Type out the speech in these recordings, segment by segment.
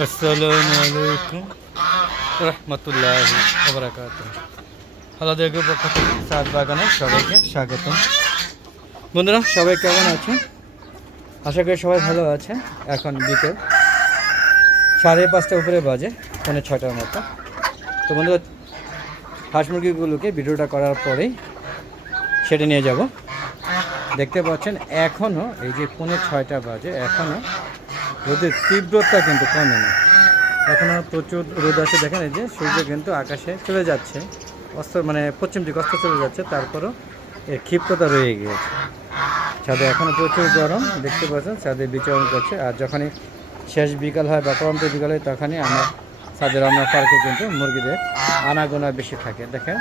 আসসালামু আলাইকুম। রহমতুল্লাহ আবরাকাত হ্যালো দেখো সাত বাগানে সবাইকে স্বাগতম। বন্ধুরা, সবাই কেমন আছেন? আশা করি সবাই ভালো আছেন। এখন বিকেল সাড়ে পাঁচটা উপরে বাজে, পৌনে ছটার মতো। তো বন্ধুরা, হাঁস মুরগিগুলোকে ভিডিওটা করার পরেই সেটা নিয়ে যাব। দেখতে পাচ্ছেন এখনও এই যে পৌনে ছয়টা বাজে এখনও রোদের তীব্রতা কিন্তু কমে না এখনও প্রচুর রোদ আছে, দেখেন এই যে সূর্য কিন্তু আকাশে চলে যাচ্ছে। অস্ত মানে পশ্চিম দিকে অস্ত চলে যাচ্ছে, তারপরও এর ক্ষিপ্রতা রয়ে গিয়েছে। ছাদে এখনও প্রচুর গরম, দেখতে পাচ্ছেন, ছাদে বিচরণ করছে। আর যখনই শেষ বিকাল হয় বা পরন্ত বিকাল হয়, তখনই আমরা ছাদে আমরা পার্কে কিন্তু মুরগিদের আনাগোনা বেশি থাকে। দেখেন,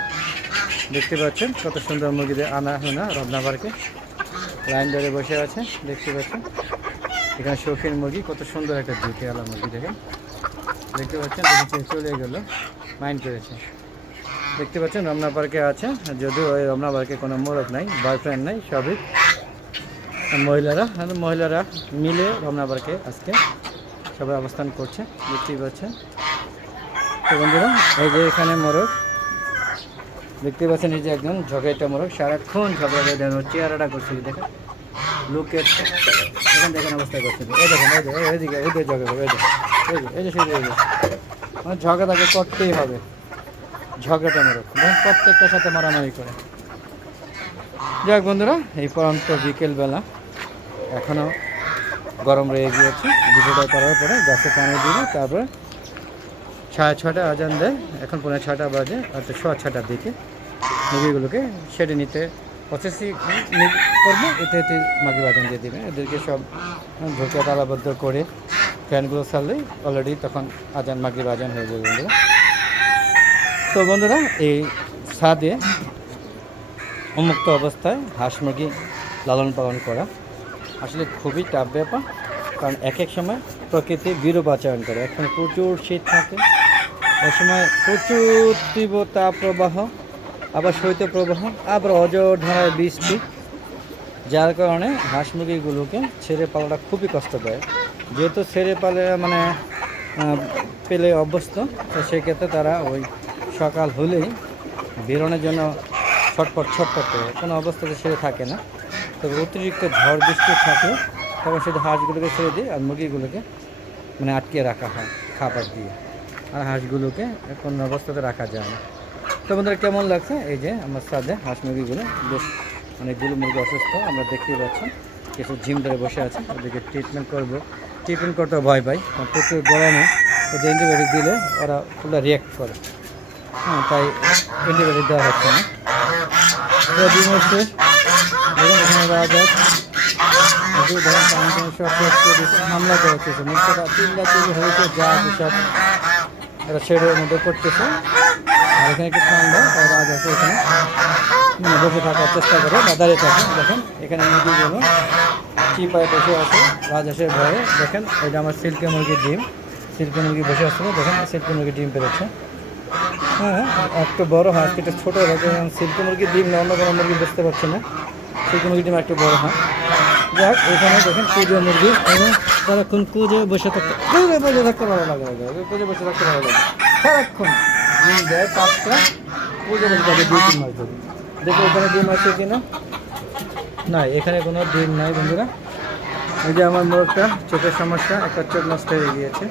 দেখতে পাচ্ছেন কত সুন্দর মুরগিদের আনা হোনা রমনা পার্কে। লাইন ধরে বসে আছে, দেখতে পাচ্ছেন। এখানে শৌখিন মুরগি, কত সুন্দর একটা দুটি আলা মুরগি দেখেন। দেখতে পাচ্ছেন চলে গেল মাইন্ড করেছে। দেখতে পাচ্ছেন, রমনা পার্কে আছে, যদিও ওই রমনা পার্কে কোনো মোরগ নাই বয়ফ্রেন্ড নাই, সবই। মহিলারা মহিলারা মিলে রমনা পার্কে আজকে সবাই অবস্থান করছে, দেখতেই পাচ্ছেন। তো বন্ধুরা, এই যে এখানে মোরগ, দেখতে পাচ্ছেন এই যে একদম ঝগড়াটা মোরগ, সারাক্ষণ ঝগড়া ওর চেহারাটা করছে, দেখেন। লোকের দেখেন দেখেন অবস্থা করছে। এই দেখেন, এই যে এইদিকে এইদিকে ঝগড়া করে এই যে এই যে এই যে সেই এই যে মানে ঝগড়া তাকে করতেই হবে। ঝগড়াটা দেখেন প্রত্যেকটার সাথে মারামারি করে। যাক বন্ধুরা, এই পরন্ত বিকেলবেলা। এখনও গরম রয়ে গিয়েছে। ভিডিওটা করার পরে গাছে পানি দিব তারপরে সাড়ে ছটা আজান দেয়। এখন পনেরো ছটা বাজে, অর্থাৎ সোয়া ছটার দিকে। মুরগিগুলোকে সেরে নিতে প্রসেসিং করব, এতে এতে মাগি বাজান দিয়ে দেবে। এদেরকে সব ঢোকে তালাবদ্ধ করে ফ্যানগুলো ছাড়লেই অলরেডি তখন আজান, মাগি বাজান হয়ে যাবে বন্ধুরা। তো বন্ধুরা, এই ছাদে উন্মুক্ত অবস্থায় হাঁস মুরগি লালন পালন করা আসলে খুবই টাফ ব্যাপার, কারণ এক এক সময় প্রকৃতি বিরূপ আচরণ করে। এখন প্রচুর শীত থাকে, এ সময় প্রচুর তীব্র তাপ প্রবাহ, আবার শৈত্য প্রবাহ আবার অজর ধারায় বৃষ্টি। যার কারণে হাঁস মুরগিগুলোকে ছেড়ে পালাটা খুবই কষ্টদায়ক। যেহেতু ছেড়ে পালে মানে পেলে অভ্যস্ত, তো সেক্ষেত্রে তারা ওই সকাল হলেই বেরোনোর জন্য ছটপট ছটপট করে। কোনো অবস্থাতে ছেড়ে থাকে না। তবে অতিরিক্ত ঝড়, বৃষ্টি থাকে, তখন শুধু হাঁসগুলোকে ছেড়ে দিই আর মুরগিগুলোকে মানে আটকে রাখা হয় খাবার দিয়ে। আর হাঁসগুলোকে কোনো অবস্থাতে রাখা যায় না। তো বন্ধুরা, কেমন লাগছে? এই যে আমার সাথে হাঁস মুরগিগুলো, বেশ অনেকগুলো মুরগি অসুস্থ, আমরা দেখতেই পাচ্ছি কিছু জিম ধরে বসে আছে ওদেরকে ট্রিটমেন্ট করব। ট্রিটমেন্ট করতে ভয় পাই প্রচুর গরমে ওদের অ্যান্টিবায়োটিক দিলে ওরা পুরো রিয়াক্ট করে। হ্যাঁ তাই অ্যান্টিবায়োটিক দেওয়া হচ্ছে না। তো ডিমোসে দেখুন, এখানে টানি সব শেষ করে হামলা করেছে মুখটা তিনটা তিনটা হয়েছে, যা সব এরা শেডের মধ্যে করতেছে আর এখানে একটু ঠান্ডা, তাই রাজ আছে এখানে। বসে থাকার চেষ্টা করে বা দাঁড়িয়ে থাকে দেখেন, এখানে মুরগিগুলো চিপায় বসে আছে রাজহাঁসের ভয়ে। দেখেন, এটা আমার সিল্কে মুরগির ডিম। সিল্কে মুরগি বসে আসছিল দেখেন, সিল্কে মুরগির ডিম পেরেছে। হ্যাঁ একটু বড় হয় একটু ছোটো হয় কারণ সিল্কি মুরগির ডিম না, অন্য কোনো মুরগি বুঝতে পারছি না। সিল্কি মুরগির ডিম একটু বড় হয়। যাক, এখানে দেখেন, কুজো মুরগি। এবং সারাক্ষণ কুজে বসে থাকতে বসে থাকতে ভালো লাগে কুজে বসে থাকতে ভালো লাগে। সারাক্ষণ। দেয়, পাঁচটা, কুজে বসে থাকে, দুই, তিন মাস ধরে। দেখো এখানে ডিম আছে কিনা না? এখানে কোনো ডিম নাই বন্ধুরা। এই যে আমার মোরগটা, চোখের সমস্যা, একটা চোখ নষ্ট হয়ে গিয়েছে।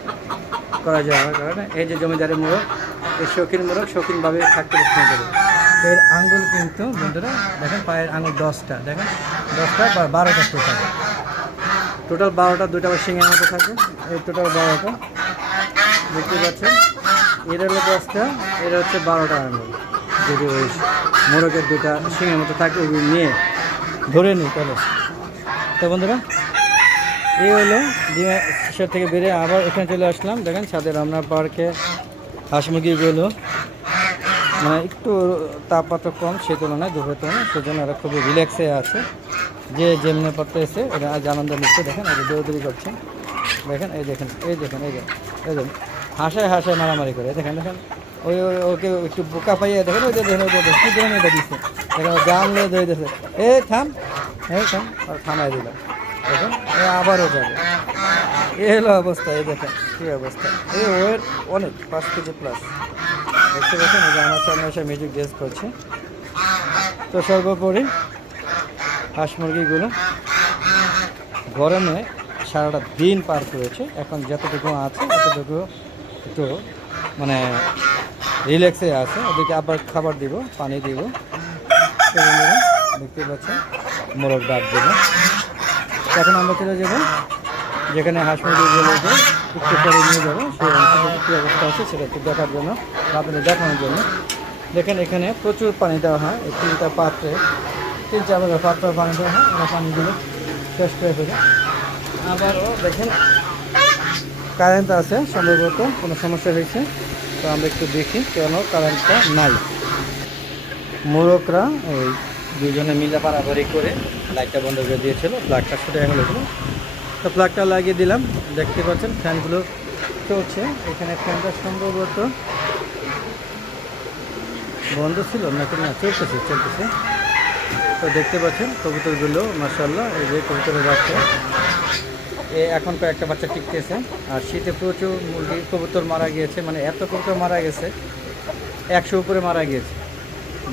করা যাওয়ার কারণে। এই যে জমিদারের মোরগ, এই শৌখিন মোরগ শৌখিনভাবে থাকতে পছন্দ করে এর আঙ্গুল কিন্তু, বন্ধুরা, দেখেন পায়ের আঙুল দশটা, দেখেন, দশটা বা বারোটা টোটাল টোটাল বারোটা দুটা বা শিঙের মতো থাকে। এই টোটাল বারোটা, দেখতে পাচ্ছেন? এর হলো দশটা, এর হচ্ছে বারোটা আঙুল যদি ওই মোরগের দুটা শিঙের মতো থাকে ওগুলো নিয়ে ধরে নিই, তাহলে। তো বন্ধুরা, এই হলো ডিমের থেকে বেরিয়ে আবার এখানে চলে আসলাম। দেখেন, সাথে রমনা পার্কে হাঁস মুরগিগুলো মানে একটু তাপমাত্রা কম, সে তুলনায় দুপুরের তুলনায়, সেজন্য এরা খুবই রিল্যাক্সে আছে। যে যেমনি পড়তে এসে এরা আজ আনন্দ নিচ্ছে। দেখেন এই দৌড়দৌড়ি করছে। দেখেন, এই দেখেন এই দেখেন এই দেখেন এই দেখেন। হাসায় হাসায় মারামারি করে। দেখেন দেখেন। ওই ওকে একটু বোকা পাইয়ে দেখেন ওই যে দেখেন ওই দেখেন, কি ধরনের দিচ্ছে দেখেন জানলে ধরে দিচ্ছে এ থাম। এই থাম। আর থামাই দিলাম দেখেন এ আবারও যাবে। এই হলো অবস্থা এই দেখেন কী অবস্থা। এই ওয়েট অনেক পাঁচ কেজি প্লাস দেখতে পাচ্ছেন এই যে আমার সামনে এসে মিউজিক গেস করছে। তো সর্বোপরি হাঁস মুরগিগুলো গরমে সারাটা দিন পার করেছে। এখন যতটুকু আছে ততটুকু একটু মানে রিল্যাক্সে আছে ওদেরকে আবার খাবার দিব, পানি দিব। দেখতে পাচ্ছেন, মোরগ ডাক দেব এখন আমরা চলে যাব, যেখানে হাঁস মুরগিগুলোকে একটু করে নিয়ে যাব, সেই অঞ্চলে কী অবস্থা আছে সেটা একটু দেখার জন্য, আপনাদের দেখানোর জন্য। দেখেন এখানে প্রচুর পানি দেওয়া হয়, এই তিনটা পাত্রে, তিন চার পাত্র পানি দেওয়া হয় ওরা পানিগুলো শেষ করে ফেলে আবারও দেখেন কারেন্ট আছে, সম্ভবত কোনো সমস্যা হয়েছে। তো আমরা একটু দেখি কেন কারেন্টটা নাই। মোরকরা ওই দুজনে মিলে পারাপারি করে লাইটটা বন্ধ করে দিয়েছিল প্লাগটা ছুটে গেল। তো প্লাগটা লাগিয়ে দিলাম, দেখতে পাচ্ছেন ফ্যানগুলো চলছে, এখানে ফ্যানটা সম্ভবত বন্ধ ছিল না নাকি না, চলতেছে চলতেছে। তো দেখতে পাচ্ছেন কবুতরগুলো মার্শাল্লাহ এই যে কবুতরের বাচ্চা। এখন কয়েকটা বাচ্চা টিকতেছে। আর শীতে প্রচুর মুরগি, কবুতর মারা গিয়েছে মানে এত কবুতর মারা গেছে, একশো উপরে মারা গিয়েছে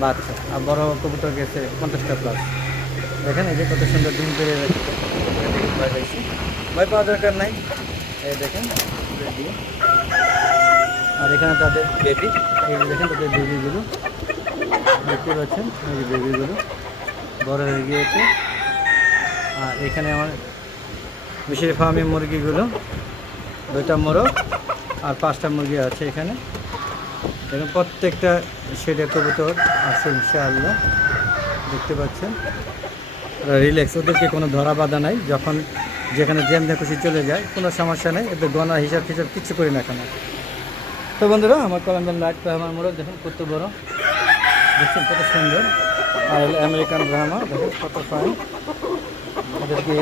বাচ্চা, আর বড় কবুতর গেছে পঞ্চাশটা প্লাস দেখেন এই যে কত সুন্দর ডিম পেরে ভয় পাইছি। ভয় পাওয়ার দরকার নাই। এই দেখেন আর এখানে তাদের বেবি এই দেখেন তাদের বেবিগুলো দেখতে পাচ্ছেন? এই বেবিগুলো বড় হয়ে গিয়েছে। আর এখানে আমার মিশরি ফার্মি মুরগিগুলো, দুইটা মোরগ আর পাঁচটা মুরগি আছে এখানে। দেখুন প্রত্যেকটা শেডে কবুতর আছে ইনশাআল্লাহ। দেখতে পাচ্ছেন? রিল্যাক্স ওদেরকে কোনো ধরা বাধা নাই। যখন যেখানে যেমনি খুশি চলে যায়, কোনো সমস্যা নেই। এদের গনা হিসাব টিসাব কিচ্ছু করি না কেন? তো বন্ধুরা, আমার কলম্বিয়ান লাইট আমার মোরগ দেখুন কত বড়। দেখছেন কত সুন্দর। আর আমেরিকান ব্রাহ্মা, দেখুন কত ফাইন ওদেরকে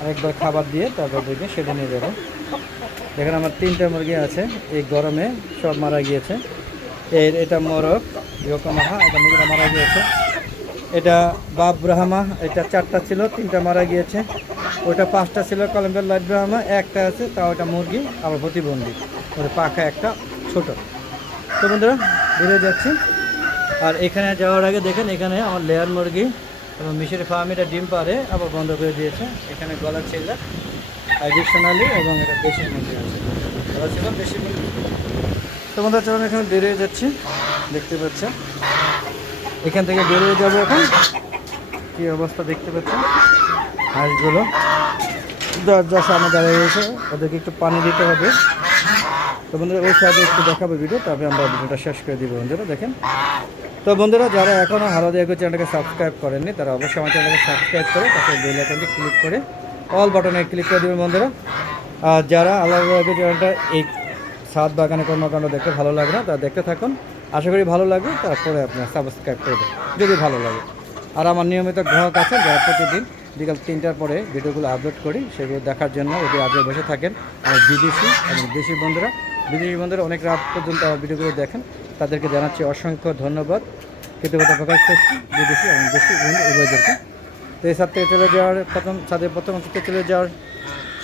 আরেকবার খাবার দিয়ে তারপর ওদেরকে সেটা নিয়ে যাব। দেখেন আমার তিনটা মুরগি আছে, এই গরমে সব মারা গিয়েছে। এর এটা মরক, ইয়োকামাহা, এটা মুরগিটা মারা গিয়েছে। এটা বাপ এটা চারটা ছিল, তিনটা মারা গিয়েছে। ওটা পাঁচটা ছিল কলম্বিয়ার লাইট ব্রাহ্মা, একটা আছে তা ওটা মুরগি, আবার প্রতিবন্ধী। ওটা পাখা একটা ছোট। তো বন্ধুরা বেড়ে যাচ্ছি। আর এখানে যাওয়ার আগে দেখেন, এখানে আমার লেয়ার মুরগি। এবং মিশরের ফার্মিটা ডিম পারে, আবার বন্ধ করে দিয়েছে। এখানে গলা ছিল অ্যাডিশনালি এবং এটা দেশি মুরগি আছে। গলা ছিল দেশি মুরগি তো বন্ধুরা, চলুন এখানে বেরিয়ে যাচ্ছি। দেখতে পাচ্ছেন এখান থেকে বেরিয়ে যাব এখন। কী অবস্থা দেখতে পাচ্ছেন হাঁসগুলো। দরজার সামনে দাঁড়িয়ে রয়েছে। ওদেরকে একটু পানি দিতে হবে। তো বন্ধুরা, ওই সাইডে একটু দেখাবো ভিডিও। তবে আমরা ভিডিওটা শেষ করে দিব। বন্ধুরা, দেখেন। তো বন্ধুরা, যারা এখনও হারাদি এগো চ্যানেলটাকে সাবস্ক্রাইব করেননি, তারা অবশ্যই আমার চ্যানেলকে সাবস্ক্রাইব করে তারপরে বেল আইকনটি ক্লিক করে অল বাটনে ক্লিক করে দেবেন বন্ধুরা। আর যারা আল্লাহ এগো চ্যানেলটা এই সাত বাগানে কর্মকাণ্ড দেখতে ভালো লাগে না তারা দেখতে থাকুন। আশা করি ভালো লাগবে, তারপরে আপনার সাবস্ক্রাইব করবেন যদি ভালো লাগে। আর আমার নিয়মিত গ্রাহক আছে যারা প্রতিদিন বিকাল তিনটার পরে ভিডিওগুলো আপলোড করি, সেগুলো দেখার জন্য যদি আগে বসে থাকেন। আমার বিদেশি এবং দেশি বন্ধুরা, বিদেশি বন্ধুরা অনেক রাত পর্যন্ত আমার ভিডিওগুলো দেখেন। তাদেরকে জানাচ্ছি অসংখ্য ধন্যবাদ। কৃতজ্ঞতা প্রকাশ করছি বিদেশি এবং দেশি উভয়দেরকে। তো এই ছাদ থেকে চলে যাওয়ার প্রথম, ছাদের প্রথম অংশ চলে যাওয়ার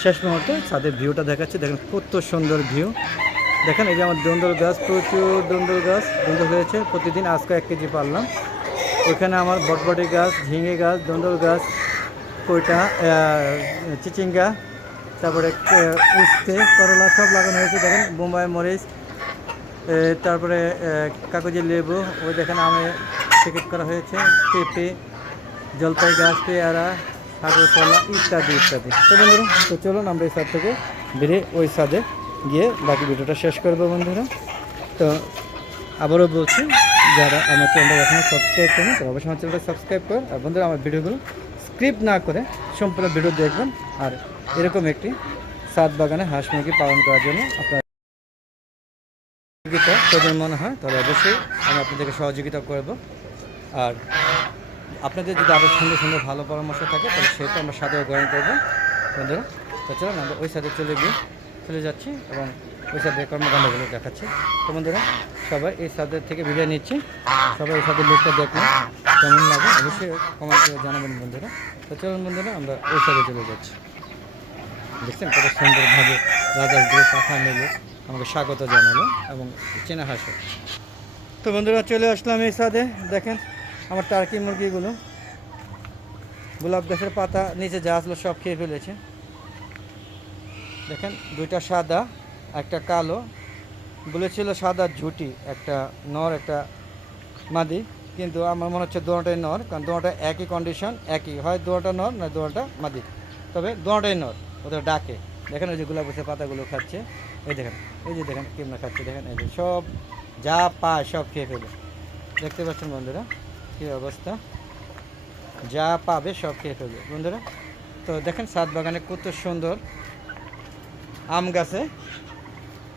শেষ মুহূর্তে ছাদের ভিউটা দেখাচ্ছি। দেখেন কত সুন্দর ভিউ। দেখেন এই যে আমার দন্দল গাছ, প্রচুর দন্দল গাছ দন্দল হয়েছে। প্রতিদিন আজকে এক কেজি পারলাম। ওইখানে আমার বটবটি গাছ, ঝিঙে গাছ, দন্দল গাছ, কইটা চিচিঙ্গা, তারপরে উস্তে, করলা সব লাগানো হয়েছে। দেখেন বোম্বাই মরিচ তারপরে এ, কাগজি লেবু ওই দেখেন আমে প্যাকেট করা হয়েছে পেঁপে জলপাই গাছ পেয়ারা সাগর কলা ইত্যাদি ইত্যাদি। তো বন্ধুরা তো চলুন আমরা এই সাইড থেকে বেরিয়ে ওই সাদে গিয়ে বাকি ভিডিওটা শেষ করব বন্ধুরা। তো আবারও বলছি যারা আমার চ্যানেলটা এখনও সাবস্ক্রাইব করেন তারা অবশ্যই আমার চ্যানেলটা সাবস্ক্রাইব করেন আর বন্ধুরা আমার ভিডিওগুলো স্ক্রিপ্ট না করে সম্পূর্ণ ভিডিও দেখবেন। আর এরকম একটি সাত বাগানে হাঁস মুরগি পালন করার জন্য আপনার সহযোগিতা যদি মনে হয়, তাহলে অবশ্যই আমি আপনাদেরকে সহযোগিতা করব। আর আপনাদের যদি আরও সুন্দর সুন্দর ভালো পরামর্শ থাকে, তাহলে সেটা আমরা সাথেও গ্রহণ করব। বন্ধুরা, তো চলুন আমরা ওই সাথে চলে গিয়ে চলে যাচ্ছি এবং ওই সাথে কর্মকাণ্ডগুলো দেখাচ্ছি। তো বন্ধুরা, সবাই এই সাদের থেকে বিদায় নিচ্ছি। সবাই এই সাথে লুকটা দেখুন, কেমন লাগে, অবশ্যই কমেন্ট করে জানাবেন বন্ধুরা। তো চলুন বন্ধুরা, আমরা ওই সাথে চলে যাচ্ছি। দেখছেন কত সুন্দরভাবে রাজাসগুলো পাখা মেলে। আমাকে স্বাগত জানালো এবং চেনা হাসে তো বন্ধুরা, চলে আসলাম এই সাদে দেখেন আমার টার্কি মুরগিগুলো। গোলাপ গাছের পাতা, নিচে যা আসলো সব খেয়ে ফেলেছে। দেখেন, দুইটা সাদা, একটা কালো। বলেছিল সাদা ঝুটি, একটা নর, একটা মাদি। কিন্তু আমার মনে হচ্ছে দোনোটাই নর, কারণ দোনোটা একই কন্ডিশন একই। হয় দোনোটা নর, না দোনোটা মাদি। তবে দোনোটাই নর, ওদের ডাকে। দেখেন ওই যে গোলাপ গাছের পাতাগুলো খাচ্ছে। এই দেখেন, এই যে দেখেন কেমন খাচ্ছে দেখেন এই যে সব যা পায় সব খেয়ে ফেলে দেখতে পাচ্ছেন বন্ধুরা কী অবস্থা? যা পাবে সব খেয়ে ফেলবে। বন্ধুরা, তো দেখেন সাত বাগানে কত সুন্দর আম গাছে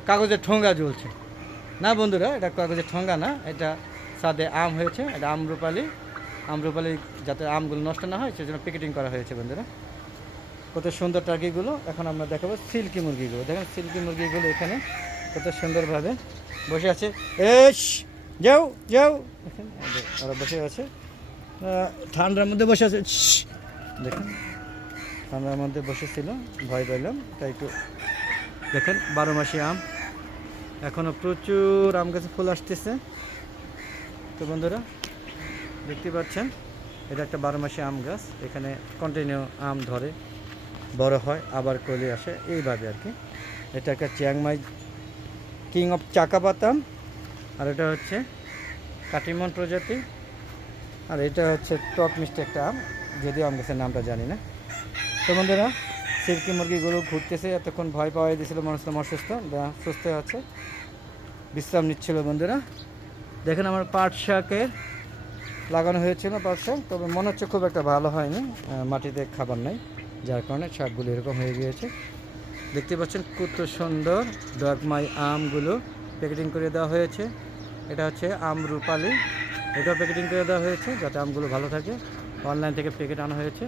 কাগজের ঠোঙ্গা ঝুলছে না বন্ধুরা, এটা কাগজের ঠোঙ্গা না, এটা সাদে আম হয়েছে, এটা আমরুপালি আমরুপালি যাতে আমগুলো নষ্ট না হয়, সেজন্য প্যাকেটিং করা হয়েছে বন্ধুরা। কত সুন্দর টার্কিগুলো এখন আমরা দেখাবো সিল্কি মুরগিগুলো। দেখেন সিল্কি মুরগিগুলো এখানে কত সুন্দরভাবে বসে আছে। এস, যাও যাও। ওরা বসে আছে। ঠান্ডার মধ্যে বসে আছে। দেখেন। ঠান্ডার মধ্যে বসেছিল, ভয় পেলাম, তাই একটু দেখেন, বারো মাসি আম। এখনও প্রচুর আম গাছে ফুল আসতেছে। তো বন্ধুরা, দেখতে পাচ্ছেন, এটা একটা বারো মাসি আম গাছ। এখানে কন্টিনিউ আম ধরে। বড় হয়, আবার কলি আসে। এইভাবে আর কি। এটা একটা চিয়াংমাই কিং অফ চাকা পাতাম আর এটা হচ্ছে কাটিমন প্রজাতি, আর এটা হচ্ছে টপ মিষ্টি একটা আম, যদিও আম গাছের নামটা জানি না। তো বন্ধুরা সিল্কি মুরগিগুলো ঘুরতেছে, এতক্ষণ ভয় পাওয়াই দিয়েছিল মানুষ তো অসুস্থ সুস্থ আছে। বিশ্রাম নিচ্ছিল বন্ধুরা। দেখেন আমার পাট শাকে লাগানো হয়েছিল পাট শাক তবে মনে হচ্ছে খুব একটা ভালো হয়নি মাটিতে খাবার নাই। যার কারণে শাকগুলো এরকম হয়ে গিয়েছে। দেখতে পাচ্ছেন কত সুন্দর ডগমাই আমগুলো প্যাকেটিং করে দেওয়া হয়েছে। এটা হচ্ছে আম রূপালি। এটাও প্যাকেটিং করে দেওয়া হয়েছে যাতে আমগুলো ভালো থাকে। অনলাইন থেকে প্যাকেট আনা হয়েছে।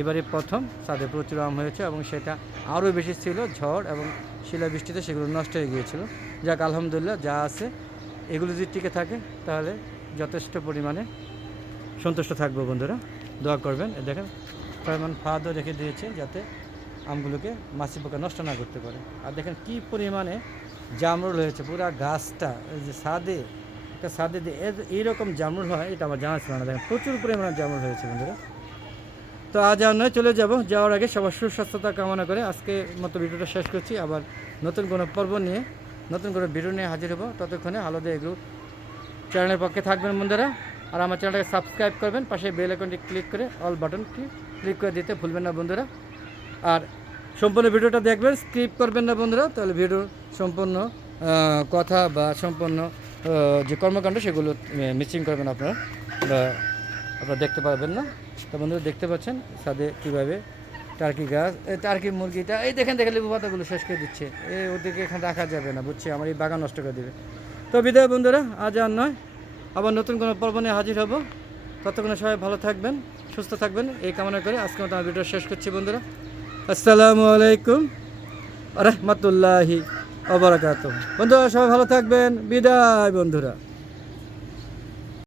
এবারে প্রথম তাদের প্রচুর আম হয়েছে এবং সেটা আরও বেশি ছিল ঝড় এবং শিলাবৃষ্টিতে সেগুলো নষ্ট হয়ে গিয়েছিল। যাক, আলহামদুলিল্লাহ যা আছে। এগুলো যদি টিকে থাকে তাহলে যথেষ্ট পরিমাণে সন্তুষ্ট থাকব বন্ধুরা। দোয়া করবেন। দেখেন পরিমাণ ফাদও রেখে দিয়েছে যাতে আমগুলোকে মাছি পোকা নষ্ট না করতে পারে। আর দেখেন কি পরিমাণে জামরুল হয়েছে। পুরো গাছটা যে সাদে একটা সাদে দিয়ে এইরকম জামরুল হয়, এটা আমার জানা ছিল না। দেখেন প্রচুর পরিমাণে জামরুল হয়েছে বন্ধুরা। তো আজ আর নয়, চলে যাব। যাওয়ার আগে সবার সুস্বাস্থ্যতা কামনা করে আজকে মতো ভিডিওটা শেষ করছি। আবার নতুন কোনো পর্ব নিয়ে, নতুন কোনো ভিডিও নিয়ে হাজির হব। ততক্ষণে আলাদা এগুলো চ্যানেলের পক্ষে থাকবেন বন্ধুরা। আর আমার চ্যানেলটাকে সাবস্ক্রাইব করবেন। পাশে বেল আইকনটি ক্লিক করে অল বাটনটি ক্লিক করে দিতে ভুলবেন না বন্ধুরা। আর সম্পূর্ণ ভিডিওটা দেখবেন স্কিপ করবেন না বন্ধুরা, তাহলে ভিডিওর সম্পূর্ণ কথা বা সম্পূর্ণ যে কর্মকাণ্ড সেগুলো মিসিং করবেন আপনারা বা আপনারা দেখতে পারবেন না। তো বন্ধুরা, দেখতে পাচ্ছেন সাদে কীভাবে টার্কি গাছ এই টার্কি মুরগিটা, এই দেখেন দেখেন, লেবু পাতাগুলো শেষ করে দিচ্ছে। এই ওদিকে এখানে রাখা যাবে না, বুঝছি, আমার এই বাগান নষ্ট করে দেবে। তো বিদায় বন্ধুরা, আজ আর নয়, আবার নতুন কোনো পর্ব নিয়ে হাজির হব। ততক্ষণে সবাই ভালো থাকবেন। সুস্থ থাকবেন, এই কামনা করে আজকে মতো আমার ভিডিও শেষ করছি বন্ধুরা। আসসালামু আলাইকুম রহমতুল্লাহি অবরাকাত বন্ধুরা, সবাই ভালো থাকবেন। বিদায় বন্ধুরা।